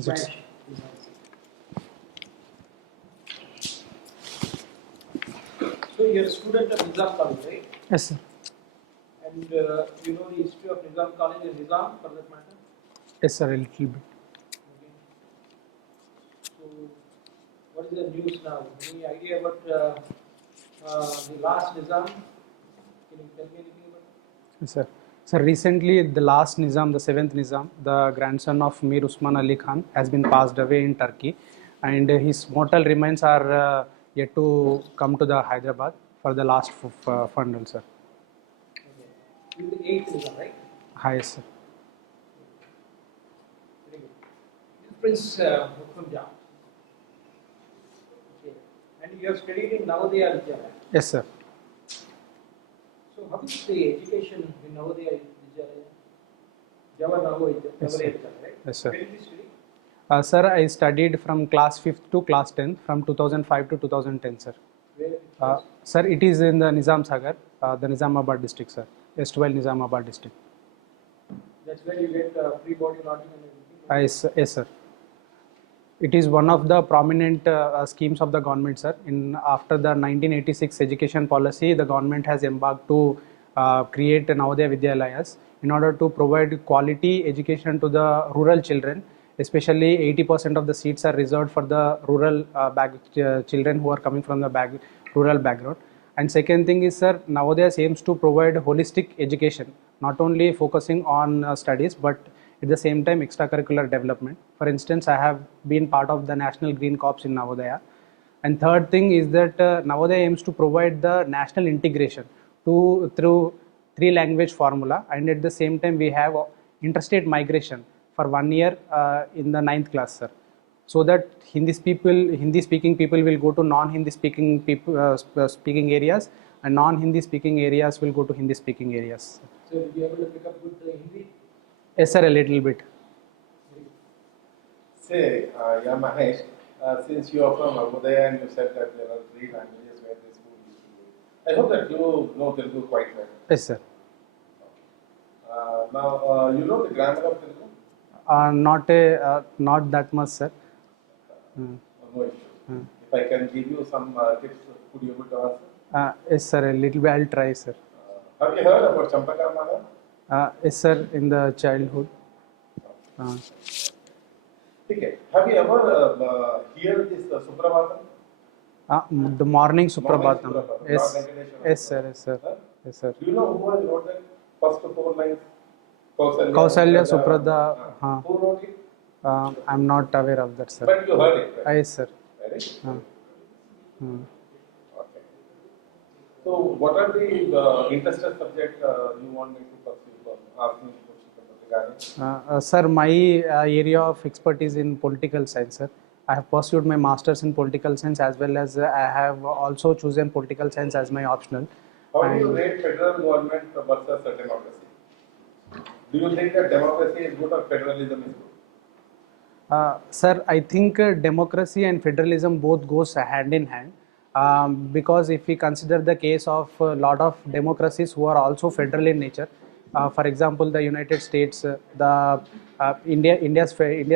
Is it? So you're a student of Nizam College, right? Yes, sir. And you know the history of Nizam College and Nizam for that matter? Yes, sir. A little bit. Okay. So what is the news now? Any idea about the last Nizam? Can you tell me anything about it? Yes, sir. Sir, recently the last Nizam, the seventh Nizam, the grandson of Mir Usman Ali Khan, has been passed away in Turkey, and his mortal remains are yet to come to the Hyderabad for the last funeral, sir. Okay. This is the 8th Nizam, right? Hi, yes, sir. Very good. This is Prince Mukhamja. Okay. And you have studied in Navodaya Vidyalaya. Yes, sir. So how is the education in Navodaya Vidyalaya? Navodaya Vidyalaya, right? Yes, sir. Where did you study? Sir, I studied from class 5th to class 10th from 2005 to 2010, sir. Where? Sir, it is in the Nizam Sagar, the Nizamabad district, sir. S12 Nizamabad district. That's where you get free body lodging and everything. Yes, sir. It is one of the prominent schemes of the government, sir. After the 1986 education policy, the government has embarked to create Navodaya Vidyalayas in order to provide quality education to the rural children. Especially 80% of the seats are reserved for the rural children who are coming from the rural background. And second thing is, sir, Navodaya aims to provide holistic education, not only focusing on studies, but at the same time extracurricular development. For instance, I have been part of the National Green Corps in Navodaya. And third thing is that Navodaya aims to provide the national integration through 3-language formula, and at the same time we have interstate migration for 1 year in the 9th class, sir, so that Hindi speaking people will go to non-Hindi speaking speaking areas, and non-Hindi speaking areas will go to Hindi speaking areas. So you'll be able to pick up good Hindi? Yes, sir, a little bit. Say, yeah, Mahesh, since you are from Navodaya and you said that there are 3 languages where this school is to I hope that you know Telugu quite well. Yes, sir. Now, you know the grammar of Telugu? Not that much, sir. No issue. If I can give you some tips, could you able to answer? Yes, sir, a little bit. I'll try, sir. Have you heard about Champaka? Yes, sir, in the childhood. Okay. Have you ever heard this Suprabhatam? The morning Suprabhatam. Suprabhatam. Yes, Lord Venkateshwara. yes, sir, yes, sir. Huh? Yes, sir. Do you know who has wrote that first 4 lines? Kausalya, Suprada. Who wrote it? I'm not aware of that, sir. But you heard it, right? Yes, sir. Right? Hmm. Okay. So, what are the interested subject you want me to pursue? Ask me questions regarding. Sir, my area of expertise in political science, sir. I have pursued my masters in political science, as well as I have also chosen political science as my optional. How do you rate federal government versus democracy? Do you think that democracy is good or federalism is good? Sir, I think democracy and federalism both goes hand in hand, because if we consider the case of a lot of democracies who are also federal in nature, for example, the United States, India's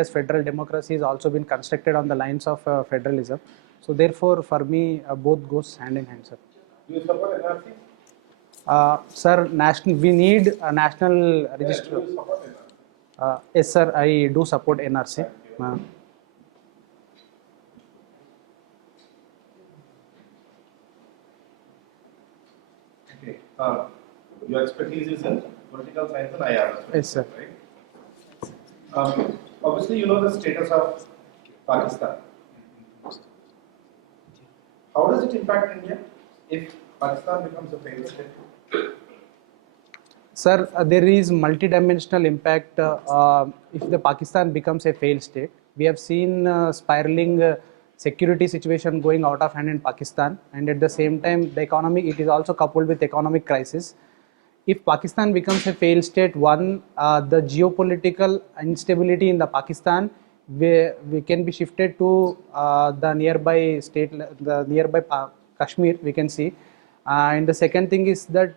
federal democracy has also been constructed on the lines of federalism. So therefore, for me, both goes hand in hand, sir. Do you support NRC? Sir, we need a national Yeah, register. do you support NRC? Yes, sir, I do support NRC. Okay. Your expertise is in political science and IR. Yes, sir. Right? Obviously, you know the status of Pakistan. How does it impact India if Pakistan becomes a failed state? Sir, there is multidimensional impact if the Pakistan becomes a failed state. We have seen spiraling security situation going out of hand in Pakistan, and at the same time, it is also coupled with economic crisis. If Pakistan becomes a failed state, the geopolitical instability in the Pakistan we can be shifted to the nearby state, the nearby Kashmir, we can see. And the second thing is that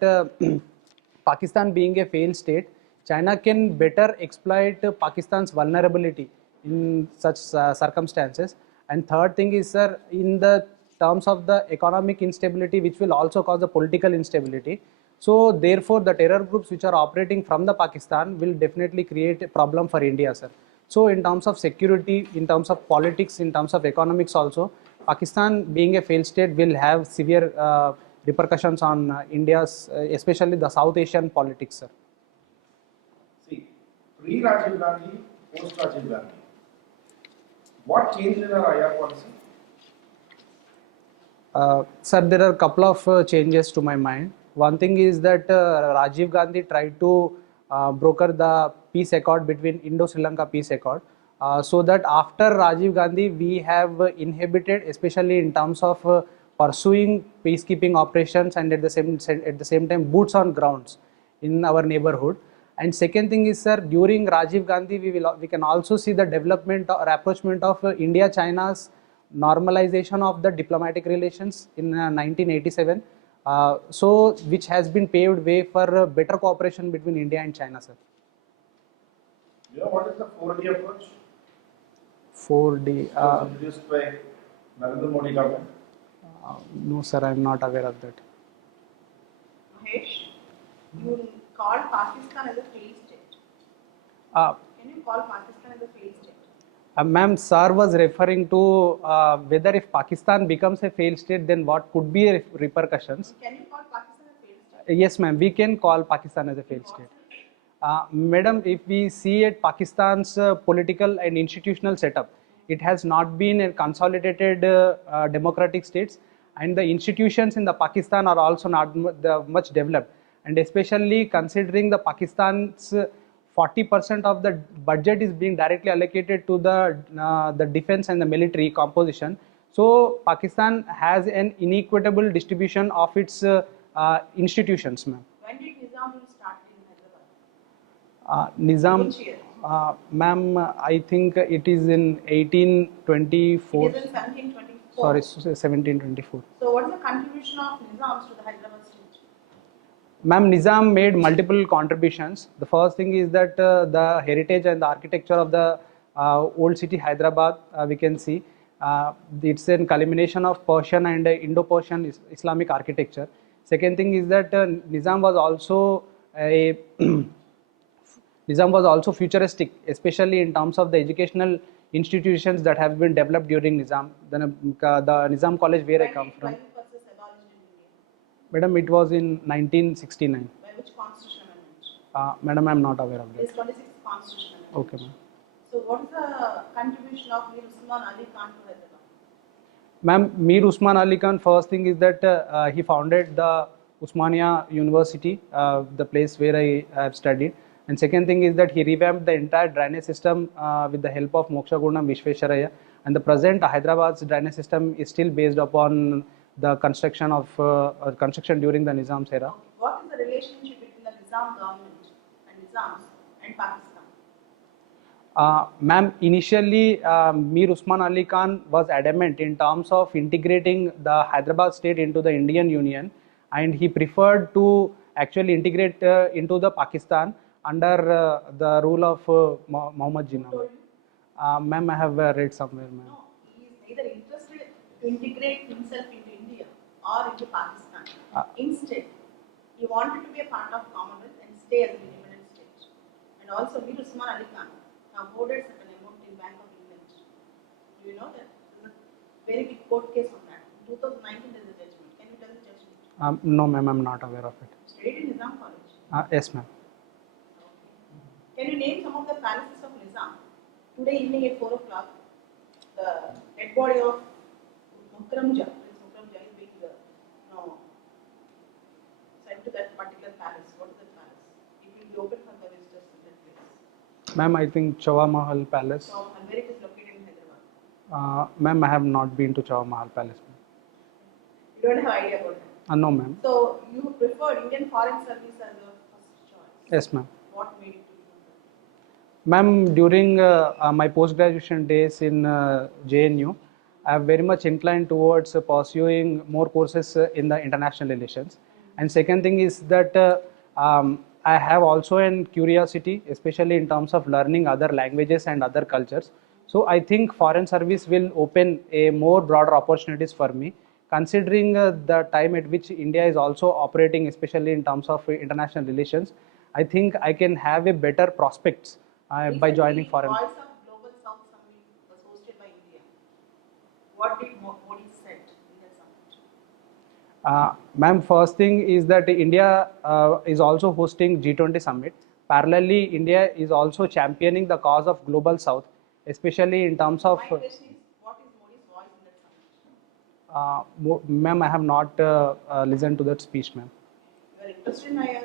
Pakistan being a failed state, China can better exploit Pakistan's vulnerability in such circumstances. And third thing is, sir, in the terms of the economic instability, which will also cause the political instability. So therefore, the terror groups which are operating from the Pakistan will definitely create a problem for India, sir. So in terms of security, in terms of politics, in terms of economics also, Pakistan being a failed state will have severe repercussions on India's, especially the South Asian politics, sir. See, pre-Rajiv Gandhi, post-Rajiv Gandhi. What changed in our IR policy? Sir, there are a couple of changes to my mind. One thing is that Rajiv Gandhi tried to broker the peace accord between Indo-Sri Lanka peace accord, so that after Rajiv Gandhi we have inhibited, especially in terms of pursuing peacekeeping operations and at the same time boots on grounds in our neighborhood. And second thing is, sir, during Rajiv Gandhi we can also see the development or approachment of India-China's normalization of the diplomatic relations in 1987, so which has been paved way for better cooperation between India and China, sir. You know what is the 4D approach? 4D. It was introduced by Narendra Modi government. No, sir, I am not aware of that. Mahesh, you called Pakistan as a failed state. Uh, Can you call Pakistan as a failed state? Ma'am, sir was referring to whether if Pakistan becomes a failed state, then what could be repercussions. Can you call Pakistan a failed state? Yes, ma'am, we can call Pakistan as a failed state. Madam, if we see at Pakistan's political and institutional setup, it has not been a consolidated democratic states, and the institutions in the Pakistan are also not much developed. And especially considering the Pakistan's 40% of the budget is being directly allocated to the defense and the military composition. So Pakistan has an inequitable distribution of its institutions, ma'am. When did Nizam rule start in Hyderabad? Nizam, Which year? ma'am, I think it is in 1824. It is in 1724. Sorry, 1724. So what is the contribution of Nizams to the Hyderabad state? Ma'am, Nizam made multiple contributions. The first thing is that the heritage and the architecture of the old city Hyderabad, we can see. It's a culmination of Persian and Indo-Persian Islamic architecture. Second thing is that Nizam was also a Nizam was also futuristic, especially in terms of the educational institutions that have been developed during Nizam. The Nizam College where I come from. When was this abolished in India? Madam, it was in 1969. By which constitution amendment? Madam, I am not aware of This that. 26th constitution amendment. Okay, ma'am. So what is the contribution of Mir Usman Ali Khan to Hyderabad? Ma'am, Mir Usman Ali Khan, first thing is that he founded the Usmania University, the place where I have studied. And second thing is that he revamped the entire drainage system with the help of Moksha Gurnam Vishvesharaya. And the present Hyderabad's drainage system is still based upon the construction of construction during the Nizam's era. Okay. What is the relationship between the Nizam government and Nizams and Pakistan? Ma'am, initially Mir Usman Ali Khan was adamant in terms of integrating the Hyderabad state into the Indian Union, and he preferred to actually integrate into the Pakistan under the rule of Muhammad Jinnah. Told you? Ma'am, I have read somewhere, ma'am. No, he is neither interested to integrate himself into India or into Pakistan. Instead, he wanted to be a part of Commonwealth and stay as an independent state. And also, Mir Usman Ali Khan have hoarded certain amount in Bank of England. Do you know that? There's a very big court case on that. In 2019, there is a judgment. Can you tell the judgment? No, ma'am, I'm not aware of it. Studied in Nizam College. Yes, ma'am. Can you name some of the palaces of Nizam? Today evening at 4 o'clock, the dead body of Bakaram is being sent to that particular palace. What is that palace? It will be open for the visitors to that place. Ma'am, I think Chawa Mahal Palace. So, and where it is located in Hyderabad? Ma'am, I have not been to Chawa Mahal Palace. You don't have idea about that. No, ma'am. So, you preferred Indian Foreign Service as your first choice. Yes, ma'am. What made it to you? Ma'am, during my post-graduation days in JNU, I am very much inclined towards pursuing more courses in the international relations. And second thing is that I have also a curiosity, especially in terms of learning other languages and other cultures. So I think foreign service will open a more broader opportunities for me, considering the time at which India is also operating, especially in terms of international relations. I think I can have a better prospects by joining foreign. Voice of Global South Summit was hosted by India. What did Modi said in that summit? Ma'am, first thing is that India is also hosting G20 summit. Parallelly, India is also championing the cause of Global South, especially in terms of. My question is, what is Modi's voice in that summit? Ma'am, I have not listened to that speech, ma'am. You are interested in IR, you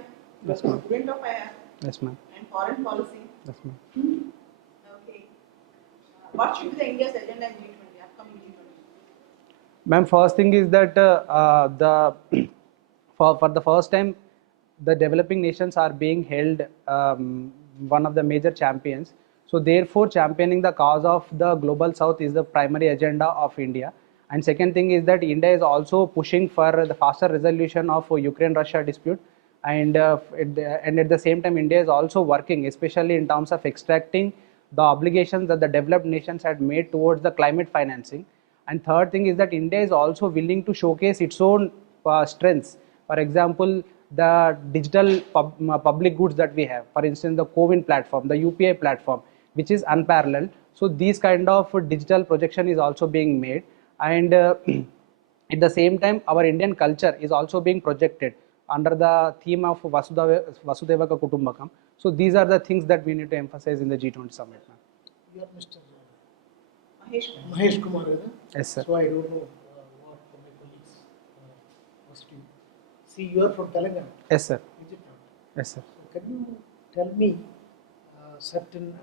Yes, are a ma'am. student of IR Yes, ma'am. and foreign policy. Yes, ma'am. Okay. What should be the India's agenda in G20, upcoming G20? Ma'am, first thing is that for the first time, the developing nations are being held one of the major champions. So therefore, championing the cause of the Global South is the primary agenda of India. And second thing is that India is also pushing for the faster resolution of Ukraine-Russia dispute. And at the same time, India is also working, especially in terms of extracting the obligations that the developed nations had made towards the climate financing. And third thing is that India is also willing to showcase its own strengths. For example, the digital public goods that we have, for instance, the CoWIN platform, the UPI platform, which is unparalleled. So these kind of digital projection is also being made. And at the same time, our Indian culture is also being projected under the theme of Vasudevaka Kutumbakam. So these are the things that we need to emphasize in the G20 summit. You are Mr. Mahesh. Kumar, right? Yes, sir. So I don't know what my colleagues asked you. See, you are from Telangana, Yes, sir. is it not? Yes, sir. So can you tell me certain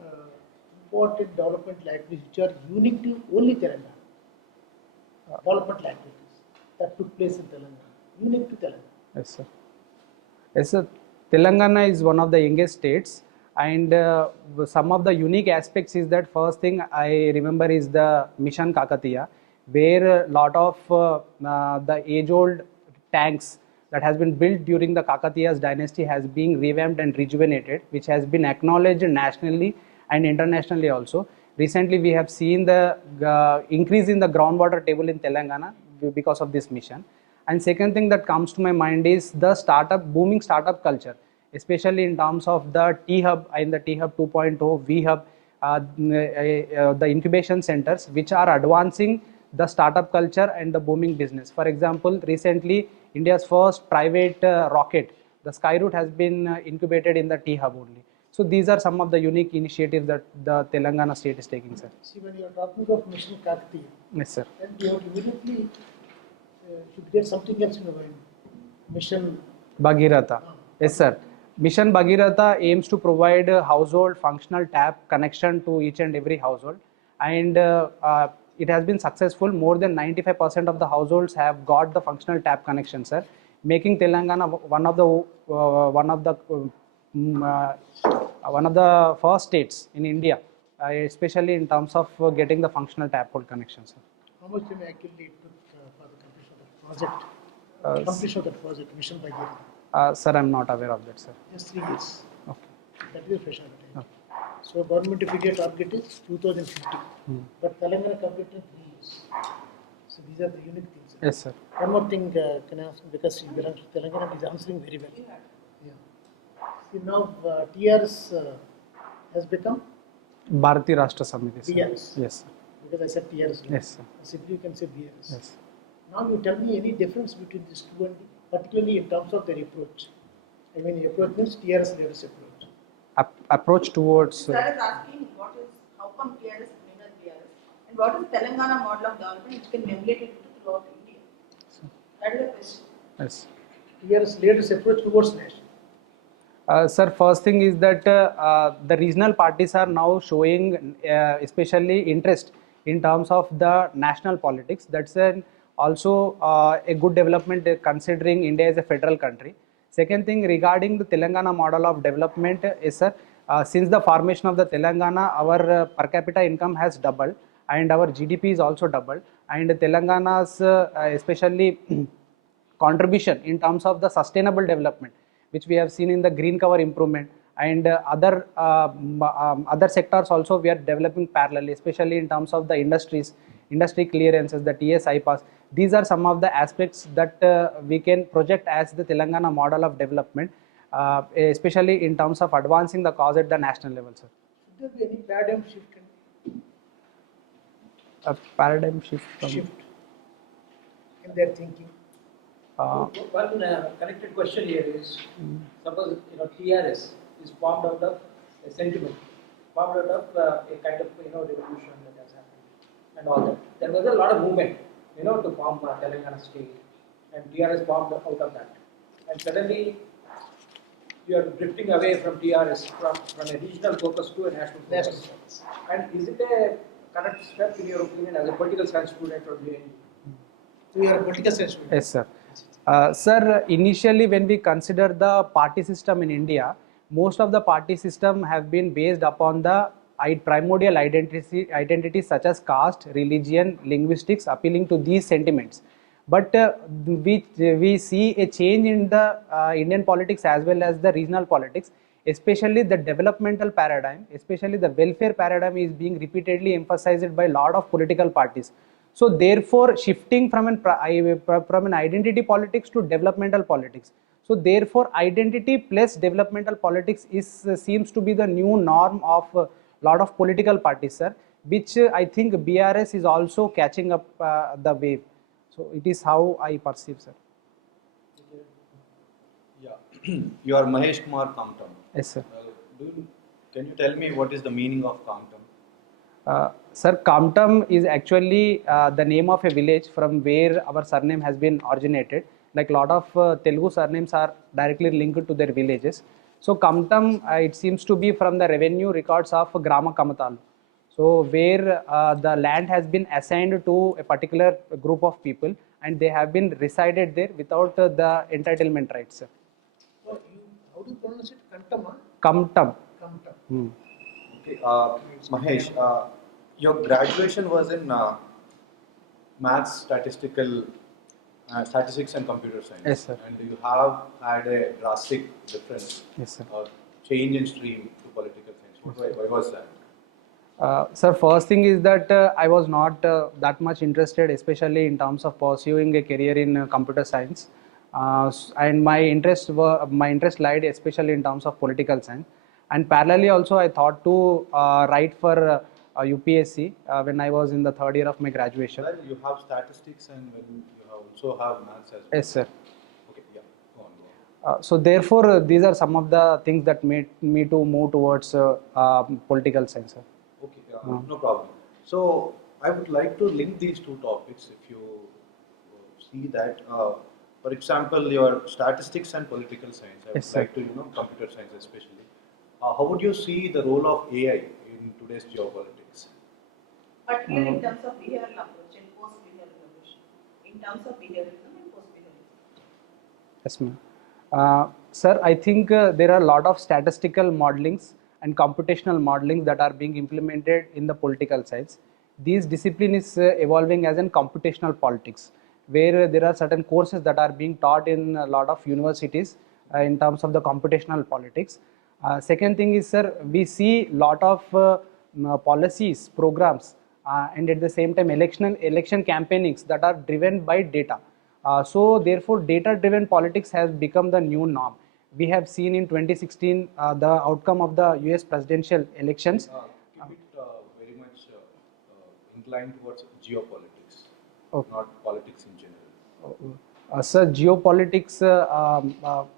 important development activities which are unique to only Telangana? Development activities that took place in Telangana, unique to Telangana. Yes, sir. Yes, sir. Telangana is one of the youngest states, and some of the unique aspects is that first thing I remember is the Mission Kakatiya, where a lot of the age-old tanks that has been built during the Kakatiya's dynasty has been revamped and rejuvenated, which has been acknowledged nationally and internationally also. Recently, we have seen the increase in the groundwater table in Telangana because of this mission. And second thing that comes to my mind is the booming startup culture, especially in terms of the T-Hub and the T-Hub 2.0, V-Hub, the incubation centers, which are advancing the startup culture and the booming business. For example, recently, India's first private rocket, the Skyroot, has been incubated in the T-Hub only. So these are some of the unique initiatives that the Telangana state is taking, sir. See, when you are talking of Mission Kakatiya, Yes, sir. then you have immediately should get something else in the mind. Mission Bhagirath. Yes, sir. Mission Bhagirath aims to provide a household functional tap connection to each and every household, and it has been successful. More than 95% of the households have got the functional tap connection, sir, making Telangana one of the first states in India, especially in terms of getting the functional tap hole connection, sir. How much time actually it took for the completion of that project? Uh, Completion of that project, Mission Bhagirath. Sir, I'm not aware of that, sir. Just 3 years. Okay. That is a fresh time. Okay. So government if you get target is 2050, but Telangana completed 3 years. So these are the unique things. Yes, sir. One more thing can I ask, because you belong to Telangana, is answering very well. Yeah. See now TRS has become Bharati Rashtra Samiti, sir. BRS. Yes, sir. Because I said TRS. Yes, sir. Simply you can say BRS. Yes. Now you tell me any difference between these two, and particularly in terms of their approach. I mean, approach means TRS leaders approach. Approach towards. Sir is asking how come TRS is made as BRS and what is Telangana model of development which can be emulated throughout India? That is the question. Yes. TRS leaders approach towards nation. Sir, first thing is that the regional parties are now showing especially interest in terms of the national politics. That's also a good development considering India is a federal country. Second thing regarding the Telangana model of development is, sir, since the formation of the Telangana, our per capita income has doubled and our GDP is also doubled, and Telangana's especially contribution in terms of the sustainable development, which we have seen in the green cover improvement and other sectors also we are developing parallelly, especially in terms of the industry clearances, the TS IPAS. These are some of the aspects that we can project as the Telangana model of development, especially in terms of advancing the cause at the national level, sir. Should there be any paradigm shift? A paradigm shift from In their thinking? One connected question here is, suppose TRS is formed out of a sentiment, formed out of a kind of revolution that has happened and all that. There was a lot of movement to form Telangana state, and TRS formed out of that. And suddenly you are drifting away from TRS, from a regional focus to a national focus. And is it a correct step in your opinion as a political science student or JNU? We are a political science student. Yes, sir. Sir, initially when we consider the party system in India, most of the party system have been based upon the primordial identities such as caste, religion, linguistics, appealing to these sentiments. But we see a change in the Indian politics as well as the regional politics, especially the developmental paradigm, especially the welfare paradigm is being repeatedly emphasized by a lot of political parties. So therefore, shifting from an identity politics to developmental politics. So therefore, identity plus developmental politics seems to be the new norm of a lot of political parties, sir, which I think BRS is also catching up the wave. So it is how I perceive, sir. Yeah, you are Mahesh Kumar Kamtam. Yes, sir. Can you tell me what is the meaning of Kamtam? Sir, Kamtam is actually the name of a village from where our surname has been originated. Like a lot of Telugu surnames are directly linked to their villages. So Kamtam, it seems to be from the revenue records of Grama Kamatalu. So where the land has been assigned to a particular group of people and they have been resided there without the entitlement rights, sir. So how do you pronounce it? Kantama? Kamtam. Kamtam. Okay, Mahesh, your graduation was in maths, statistics and computer science. Yes, sir. And you have had a drastic difference, Yes, sir. change in stream to political science. Why was that? Sir, first thing is that I was not that much interested, especially in terms of pursuing a career in computer science, and my interest lied especially in terms of political science. And parallelly also, I thought to write for UPSC when I was in the third year of my graduation. Well, you have statistics and you also have maths as well. Yes, sir. Okay, yeah, go on. So therefore, these are some of the things that made me to move towards political science, sir. Okay, no problem. So I would like to link these two topics. If you see that, for example, your statistics and political science. I would Yes, like to, computer science especially. How would you see the role of AI in today's geopolitics? Particularly in terms of behavioral approach and post-behavioral evolution. In terms of behaviorism and post-behaviorism. Yes, ma'am. Sir, I think there are a lot of statistical modelings and computational modeling that are being implemented in the political science. This discipline is evolving as in computational politics, where there are certain courses that are being taught in a lot of universities in terms of the computational politics. Second thing is, sir, we see lot of policies, programs, and at the same time election campaignings that are driven by data. So therefore, data-driven politics has become the new norm. We have seen in 2016 the outcome of the US presidential elections. Keep it very much inclined towards geopolitics, Okay. not politics in general. Sir, geopolitics,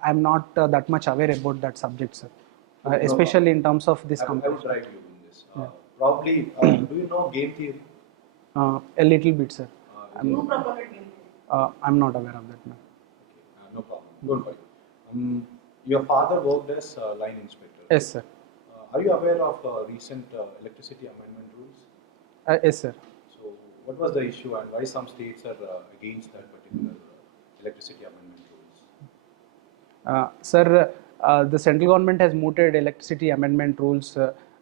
I'm not that much aware about that subject, sir. Especially in terms of this I would competition. write you in this. Probably, do you know game theory? A little bit, sir. Who promoted game theory? I'm not aware of that, ma'am. Okay, no problem. Don't worry. Your father worked as line inspector. Yes, sir. Are you aware of recent electricity amendment rules? Yes, sir. So, what was the issue and why some states are against that particular electricity amendment rules? Sir, the central government has mooted electricity amendment rules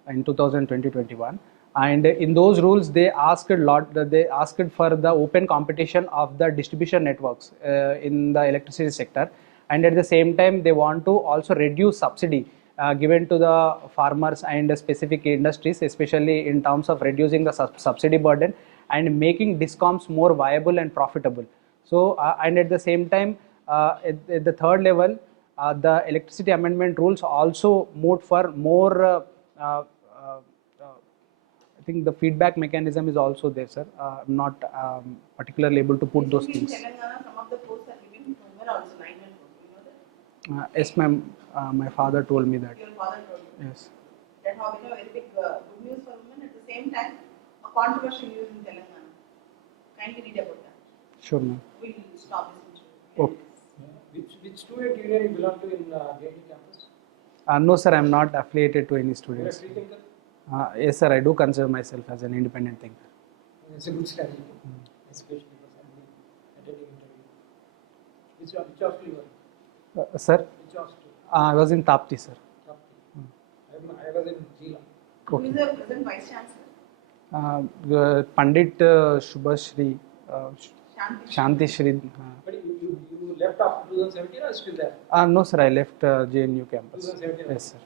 in 2020-21, and in those rules they asked for the open competition of the distribution networks in the electricity sector, and at the same time they want to also reduce subsidy given to the farmers and specific industries, especially in terms of reducing the subsidy burden and making discoms more viable and profitable. So, and at the same time, at the third level, the electricity amendment rules also moved for more. I think the feedback mechanism is also there, sir. I'm not particularly able to put those Recently in things. Telangana, some of the posts are giving women also 9 and 4. You know that? Yes, ma'am. My father told me that. Your father told you. Yes. That have become a very big good news for women. At the same time, a controversial news in Telangana. Kindly read about that. Sure, ma'am. We'll stop this interview. Okay. Which student union you belong to in JNU campus? No, sir. I'm not affiliated to any You are a students. free thinker? Yes, sir. I do consider myself as an independent thinker. It's a good strategy, especially for somebody attending interview. Which hostel you are? Sir, Which hostel? I was in Tapti, sir. I was in Jila. Who is the present vice chancellor? Pandit Shubhashri, Shanti. Shanti Shri. But you left after 2017 or still there? No, sir. I left JNU campus. 2017. Yes, sir.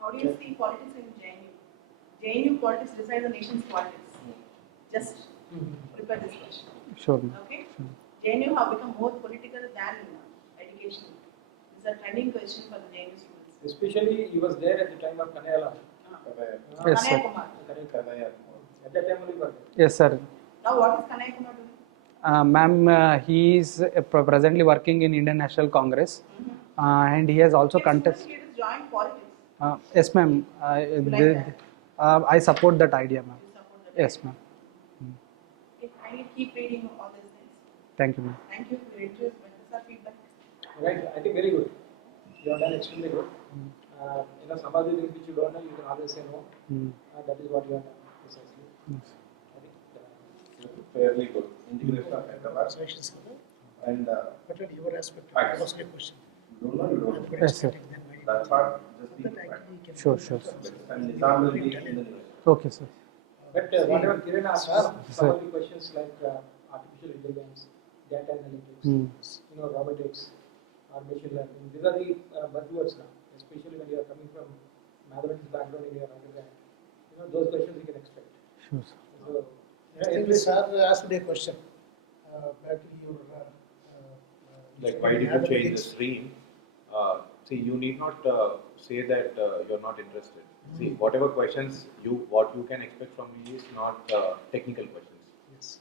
How do you see politics in JNU? JNU politics decide the nation's politics. Just prepare this question. Sure, ma'am. Okay? JNU have become more political than education. It's a trending question for the JNU students. Especially he was there at the time of Kanayala. Yes, sir. Kanaya Kumar. At that time only you were there. Yes, sir. Now what is Kanaya Kumar doing? Ma'am, he is presently working in Indian National Congress, and he has also Yes, contested. He has joined politics. Yes, ma'am. I support that idea, ma'am. You support that. Yes, ma'am. Okay, kindly keep reading all these things. Thank you, ma'am. Thank you for your interest. What is our feedback? Right, I think very good. You have done extremely good. Some of the things which you don't know, you can always say no. That is what you have done precisely. Yes. I think Fairly good. Integration of Hyderabad. Suggestions, And but at your aspect, Facts. what's your question? you don't. Yes, sir. That's what just the That fact. actually can. Sure, sure, sir. And Nizam will be in the news. Okay, sir. But whatever Kiran asked, some Sir. of the questions like artificial intelligence, data analytics, robotics, or machine learning, these are the buzzwords now, especially when you are coming from mathematics background in your undergrad. Those questions you can expect. Sure, sir. So, I think sir asked a question. Back to your. Like, why did you change the stream? See, you need not say that you're not interested. See, whatever questions what you can expect from me is not technical questions. Yes.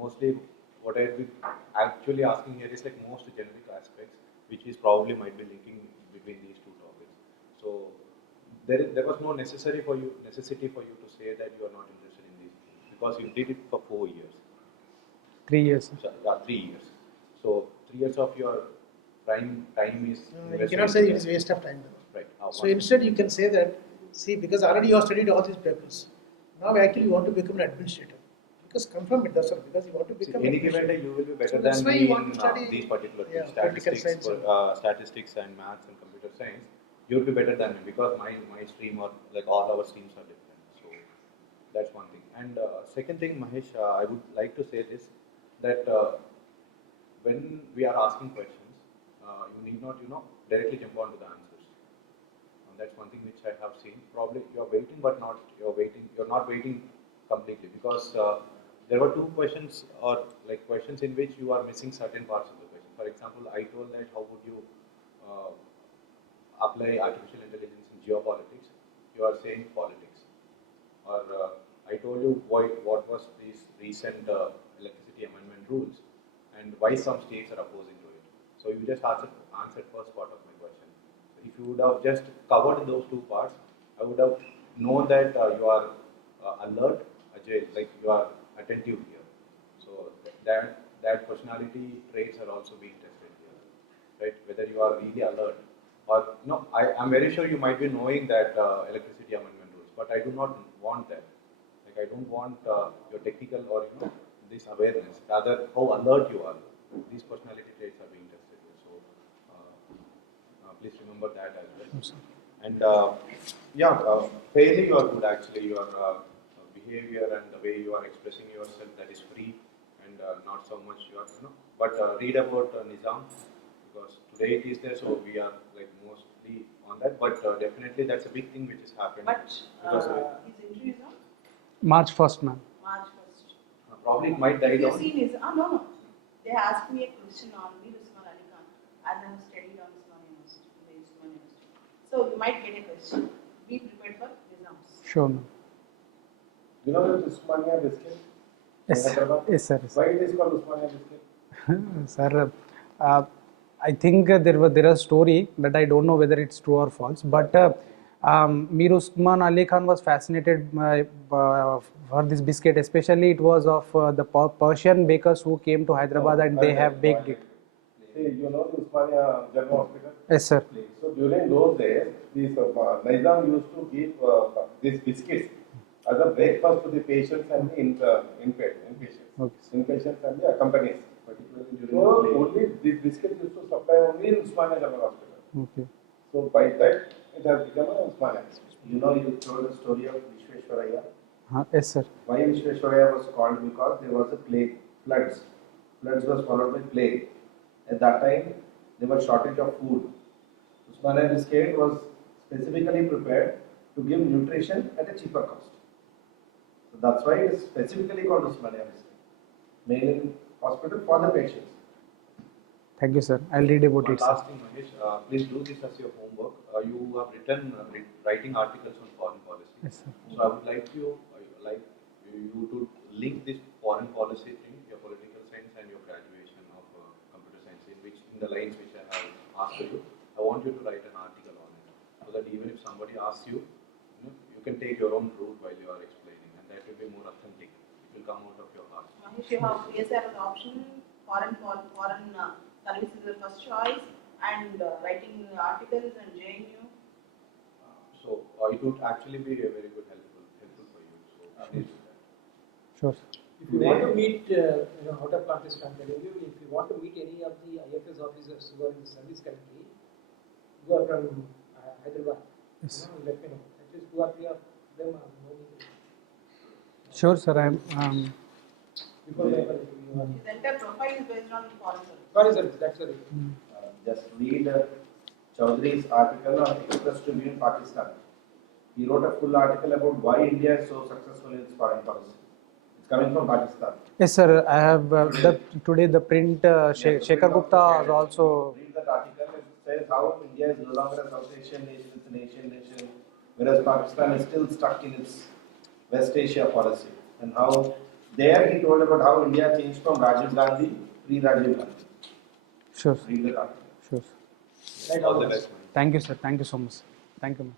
Mostly, what I'll be actually asking here is like most generic aspects, which is probably might be linking between these two topics. So there was no necessity for you to say that you are not interested in these things because you did it for 4 years. 3 years, sir. So, 3 years. So 3 years of your prime time is. You cannot say it is waste of time. Right. So instead, you can say that, see, because already you have studied all these papers. Now, actually, you want to become an administrator. Because confirm it, that's all. Because you want to become. Any given day, you will be better So that's than why me you want in to study, these particular yeah, things, political statistics, science. statistics and maths and computer science. You will be better than me because my stream or like all our streams are different. So that's one thing. And second thing, Mahesh, I would like to say this that when we are asking questions, you need not directly jump onto the answers. And that's one thing which I have seen. Probably you are waiting, but you're not waiting completely because there were two questions or like questions in which you are missing certain parts of the question. For example, I told that how would you apply artificial intelligence in geopolitics? You are saying politics. Or I told you what was these recent electricity amendment rules and why some states are opposing to it. So you just answered first part of my question. If you would have just covered those two parts, I would have known that you are alert, Ajay, like you are attentive here. So that personality traits are also being tested here, right? Whether you are really alert or I'm very sure you might be knowing that electricity amendment rules, but I do not want that. Like I don't want your technical or this awareness. Rather, how alert you are. These personality traits are being tested here. So please remember that as well. And fairly you are good actually. Your behavior and the way you are expressing yourself, that is free and not so much But read about Nizam because today it is there. So we are like deeply on that, but definitely that's a big thing which has happened. But because of it. his injury is on March 1st, ma'am. March 1st. Probably it might die If you down. see his, no. They asked me a question on Mir Usman Ali Khan as I have studied on Usman University, the Usman University. So you might get a question. Be prepared for exams. Sure, ma'am. You know the Usmania biscuit? Yes, sir. Hyderabad? Yes, sir. Yes, sir. Why it is called Usmania biscuit? Sir, I think there is a story that I don't know whether it's true or false, but Mir Usman Ali Khan was fascinated for this biscuit, especially it was of the Persian bakers who came to Hyderabad and they have baked it. See, you know the Usmania General Hospital? Yes, sir. So during those days, these Nizam used to give these biscuits as a breakfast to the patients and the inpatients. Okay. Inpatients and the accompanies. Particularly So during the play. only these biscuits used to supply only in Usmania General Hospital. Okay. So by that it has become a Usmania. You know, you told the story of Vishweshwaraya. Yes, sir. Why Vishweshwaraya was called? Because there was a plague, floods. Floods was followed by plague. At that time, there was shortage of food. Usmania biscuit was specifically prepared to give nutrition at a cheaper cost. So that's why it is specifically called Usmania biscuit. Made in hospital for the patients. Thank you, sir. I'll read about One it, sir. last thing, Mahesh, please do this as your homework. You have written writing articles on foreign policy. Yes, sir. So I would like you to link this foreign policy thing, your political science and your graduation of computer science, in the lines which I have asked you. I want you to write an article on it, so that even if somebody asks you, you can take your own route while you are explaining, and that will be more authentic. It will come out of your heart. Mahesh, you have PSR as option, foreign service is the first choice, and writing articles and JNU. So it would actually be a very good helpful for you. So please do that. Sure. If you want to meet, out of context, I'm telling you, if you want to meet any of the IFS officers who are in the service country, who are from Hyderabad, Yes. let me know. At least 2 or 3 of them are known. Sure, sir. Before they have you are. His entire profile is based on foreign service. Foreign service, that's the reason. Just read Chaudhry's article on Express Tribune, Pakistan. He wrote a full article about why India is so successful in its foreign policy. It's coming from Pakistan. Yes, sir. I have today the print. Shekhar Gupta has also. Read that article. It says how India is no longer a South Asian nation, it's an Asian nation, whereas Pakistan is still stuck in its West Asia policy. And how there he told about how India changed from Rajiv Gandhi, pre-Rajiv Gandhi. Sure. Read that article. Sure. Right, All the best. Thank you, sir. Thank you so much. Thank you, ma'am.